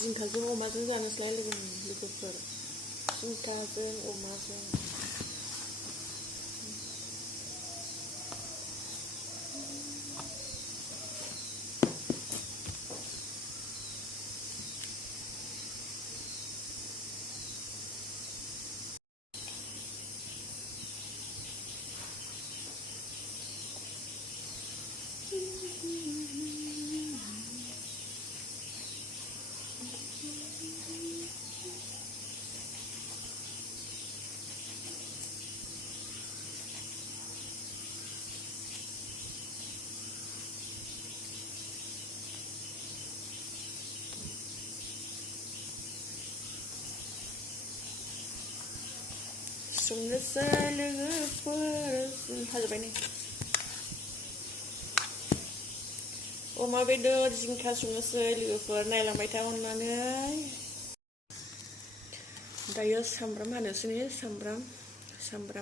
जिंखाजों अमाजों जानोसैलाय लोगोफोर जिंखाजों अमाजों संनोसै लोगोफोर हाजोबबाय नै अमा बेदर जिंखा संनोसै लोगोफोर नायलांबाय था अननानै दायो सामब्राम हानोसै नै सामब्राम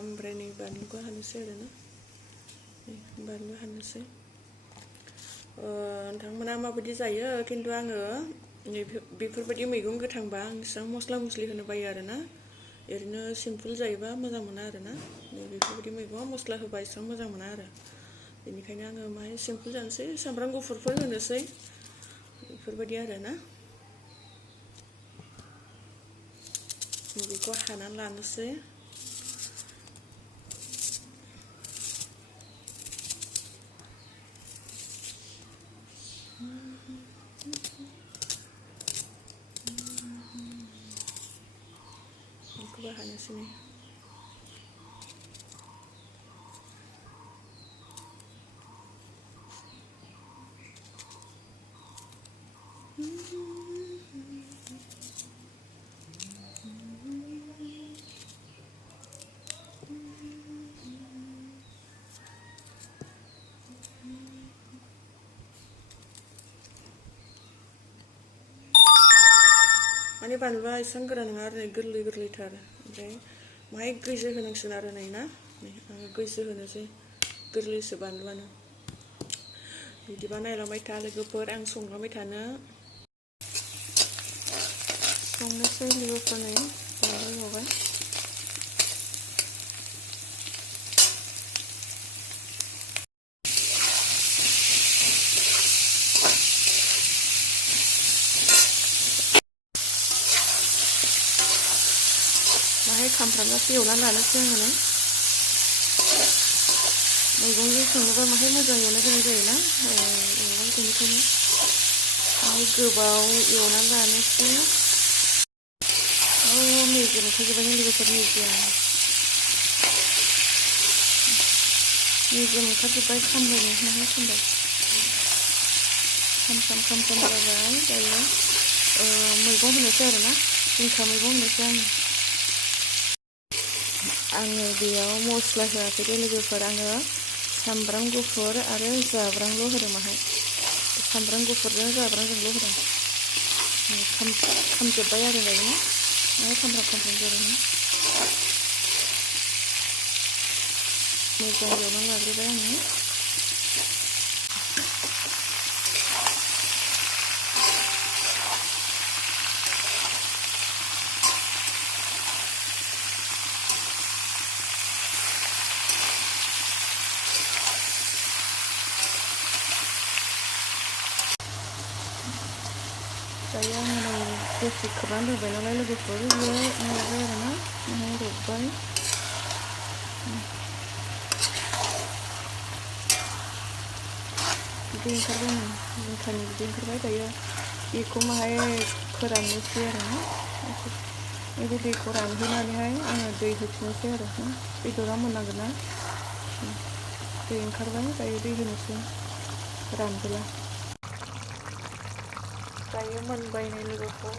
ओमफ्राय नै बानलुखौ हानोसै आरोना बानलु हानोसै नोंथांमोना माबायदि जायो खिन्थु आङो बेफोरबायदि मैगं गोथांबा आं एसेबां मस्ला मस्लि होनो बायो आरोना ओरैनो सिम्पोल जायोबा मोजां मोना आरोना बेफोरबायदि मैगङाव मस्ला होबा एसेबां मोजां मोना आरो बेनिखायनो आङो माहाय सिम्पोल जानोसै सामब्राम गुफुरफोर होनोसै बेफोरबायदि आरोना बेखौ हानानै लानोसै बेखौबो हानोसै नै माने बानलुआ एसेबां गोरा नङा आरो गोरलै गोरलैथार ओमफ्राय माहाय गैजो होनांसिगोन आरो नै ना आङो गैजो होनोसै गोरलैसो बानलुआनो बिदिबा नायलांबाय था लोगोफोर आं संलांबाय थानो संनोसै लोगोफोर नै बानलु एवबाय माहाय खामफ्रामजासे एवनानै लानोसै आङो नै मैगंजों संनोबा माहाय मोजां एवनो गोनां जायोना एवबाय बेनिखायनो माहाय गोबाव एवनानै लानोसै मेजेम ओंखारजोब्बाय लोगोफोर मेजेम ओंखारजोब्बाय खामबाय नै माहाय खामबाय खामफ्राम जाबाय दायो मैगं होनोसै आरोना जिंखा मैगं होनोसै आङो बेयाव मस्ला होआखै दे लोगोफोर आङो सामब्राम गुफुर आरो जाब्रांल' होदों माहाय सामब्राम गुफुरजों जाब्रांजोंल' होदों खामजोब्बाय आरो दायो माहाय खामफ्राम जाबाय मोजां एवनानै लाग्रोबाय आङो दायो आङो नै दसे खोबनानै दोनबाय नालाय लोगोफोर माबाबाय आरोना माहाय रबबाय बिदै ओंखारबाय नै जिंखानि बिदै ओंखारबाय दायो बेखौ माहाय फोराननोसै आरोना बे दैखौ रानहोनानैहाय आङो दै होफिननोसै आरो बेदरा मोननांगोन ना दै ओंखारबाय दायो दै होनोसै रानबोला दायो मोनबाय नै लोगोफोर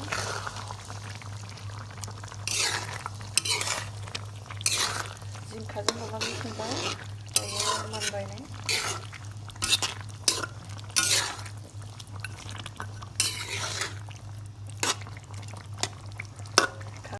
जिंखाजों अमाजों संबाय दायो मोनबाय नै